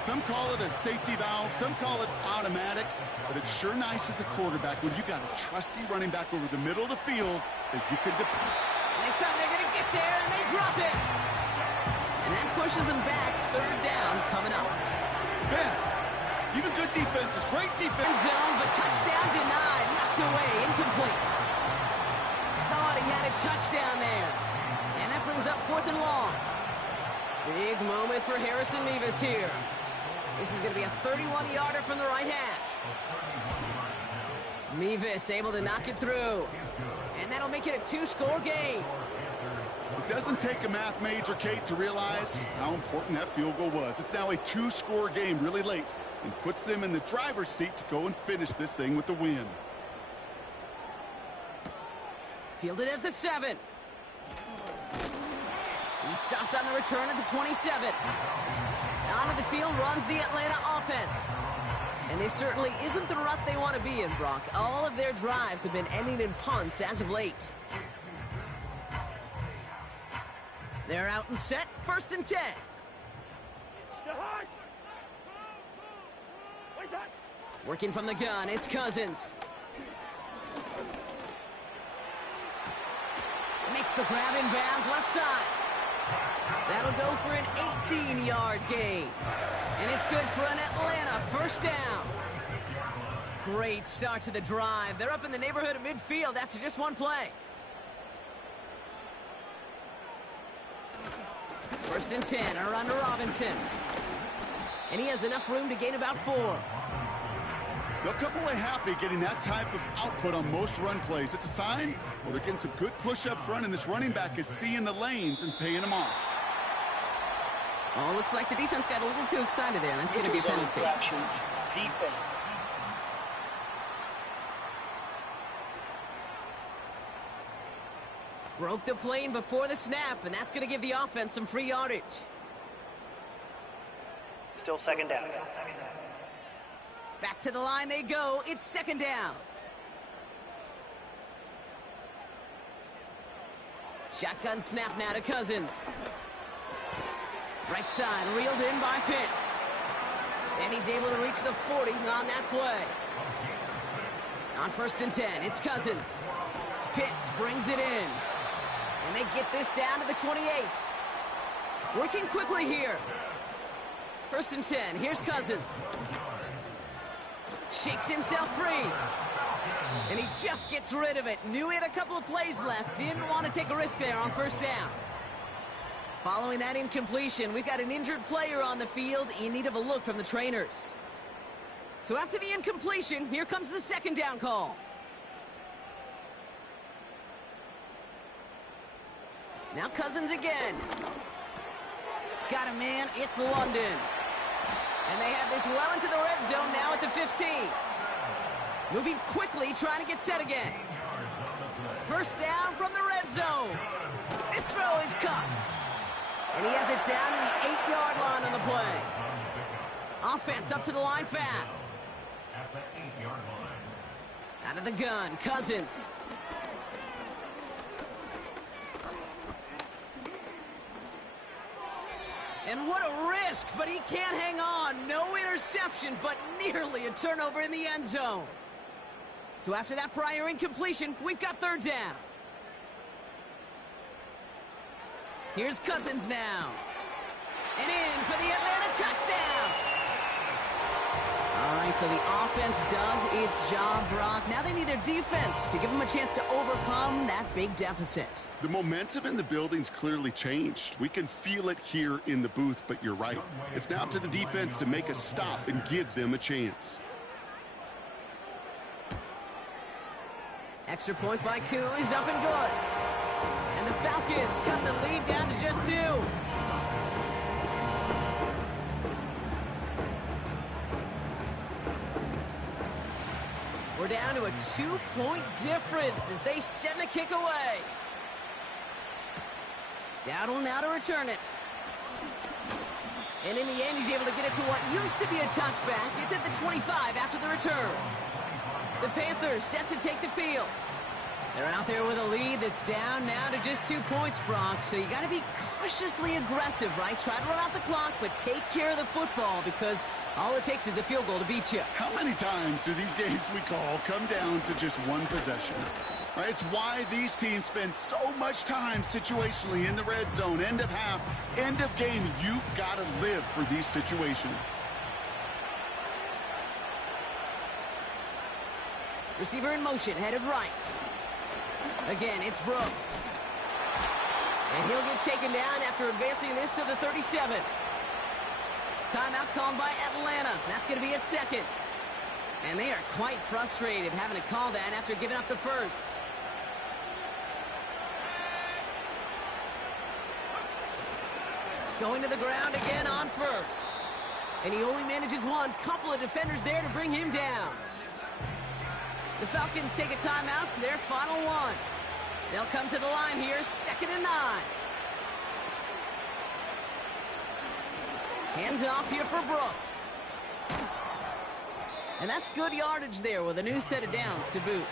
Some call it a safety valve, some call it automatic, but it's sure nice as a quarterback when you got a trusty running back over the middle of the field that you can depend. This time they're going to get there, and they drop it. And that pushes them back. 3rd down coming up. Ben, even good defenses, great defense. End zone, but touchdown denied. Knocked away, incomplete. Thought he had a touchdown there. And that brings up 4th and long. Big moment for Harrison Mevis here. This is going to be a 31-yarder from the right hash. Mevis able to knock it through. And that'll make it a 2-score game. It doesn't take a math major, Kate, to realize how important that field goal was. It's now a 2-score game really late and puts them in the driver's seat to go and finish this thing with the win. Fielded at the 7. He stopped on the return at the 27. Onto the field runs the Atlanta offense. And this certainly isn't the rut they want to be in, Brock. All of their drives have been ending in punts as of late. They're out and set. 1st and 10. Working from the gun, it's Cousins. Makes the grab in bounds left side. That'll go for an 18-yard gain. And it's good for an Atlanta first down. Great start to the drive. They're up in the neighborhood of midfield after just one play. First and 10, around to Robinson. And he has enough room to gain about 4. They'll come away happy getting that type of output on most run plays. It's a sign, well, they're getting some good push up front, and this running back is seeing the lanes and paying them off. Oh, looks like the defense got a little too excited there. That's going to be a penalty. Defense. Broke the plane before the snap, and that's going to give the offense some free yardage. Still second down. Back to the line they go. It's second down. Shotgun snap now to Cousins. Right side, reeled in by Pitts. And he's able to reach the 40 on that play. On first and 10, it's Cousins. Pitts brings it in. And they get this down to the 28. Working quickly here. First and 10, here's Cousins. Shakes himself free. And he just gets rid of it. Knew he had a couple of plays left. Didn't want to take a risk there on first down. Following that incompletion, we've got an injured player on the field in need of a look from the trainers. So after the incompletion, here comes the second down call. Now Cousins again. Got a man, it's London. And they have this well into the red zone now at the 15. Moving quickly, trying to get set again. First down from the red zone. This throw is cut. And he has it down to the 8-yard line on the play. Offense up to the line fast. At the 8-yard line. Out of the gun, Cousins. And what a risk, but he can't hang on. No interception, but nearly a turnover in the end zone. So after that prior incompletion, we've got third down. Here's Cousins now. And in for the Atlanta touchdown. All right, so the offense does its job, Brock. Now they need their defense to give them a chance to overcome that big deficit. The momentum in the building's clearly changed. We can feel it here in the booth, but you're right. It's now up to the defense to make a stop and give them a chance. Extra point by Koo is up and good. And the Falcons cut the lead down to just 2. We're down to a 2-point difference as they send the kick away. Dowdle now to return it. And in the end, he's able to get it to what used to be a touchback. It's at the 25 after the return. The Panthers set to take the field. They're out there with a lead that's down now to just 2 points, Brock. So you got to be cautiously aggressive, right? Try to run out the clock, but take care of the football because all it takes is a field goal to beat you. How many times do these games we call come down to just one possession? Right? It's why these teams spend so much time situationally in the red zone, end of half, end of game. You got to live for these situations. Receiver in motion, headed right. Again, it's Brooks. And he'll get taken down after advancing this to the 37. Timeout called by Atlanta. That's going to be at second. And they are quite frustrated having to call that after giving up the first. Going to the ground again on first. And he only manages one. Couple of defenders there to bring him down. The Falcons take a timeout to their final one. They'll come to the line here, 2nd and 9. Hands off here for Brooks. And that's good yardage there with a new set of downs to boot.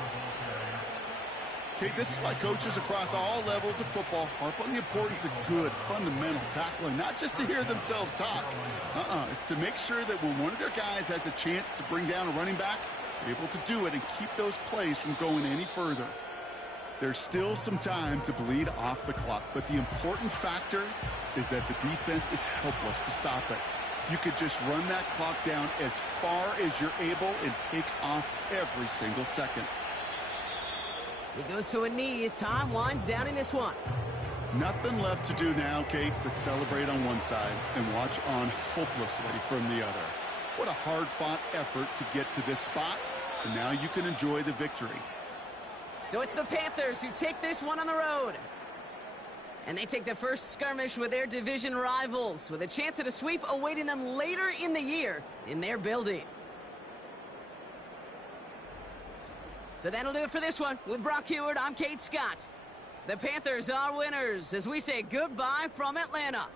Okay, this is why coaches across all levels of football harp on the importance of good, fundamental tackling, not just to hear themselves talk. It's to make sure that when one of their guys has a chance to bring down a running back, they're able to do it and keep those plays from going any further. There's still some time to bleed off the clock, but the important factor is that the defense is helpless to stop it. You could just run that clock down as far as you're able and take off every single second. He goes to a knee as time winds down in this one. Nothing left to do now, Kate, but celebrate on one side and watch on hopelessly from the other. What a hard-fought effort to get to this spot, and now you can enjoy the victory. So it's the Panthers who take this one on the road. And they take the first skirmish with their division rivals, with a chance at a sweep awaiting them later in the year in their building. So that'll do it for this one. With Brock Heward, I'm Kate Scott. The Panthers are winners as we say goodbye from Atlanta.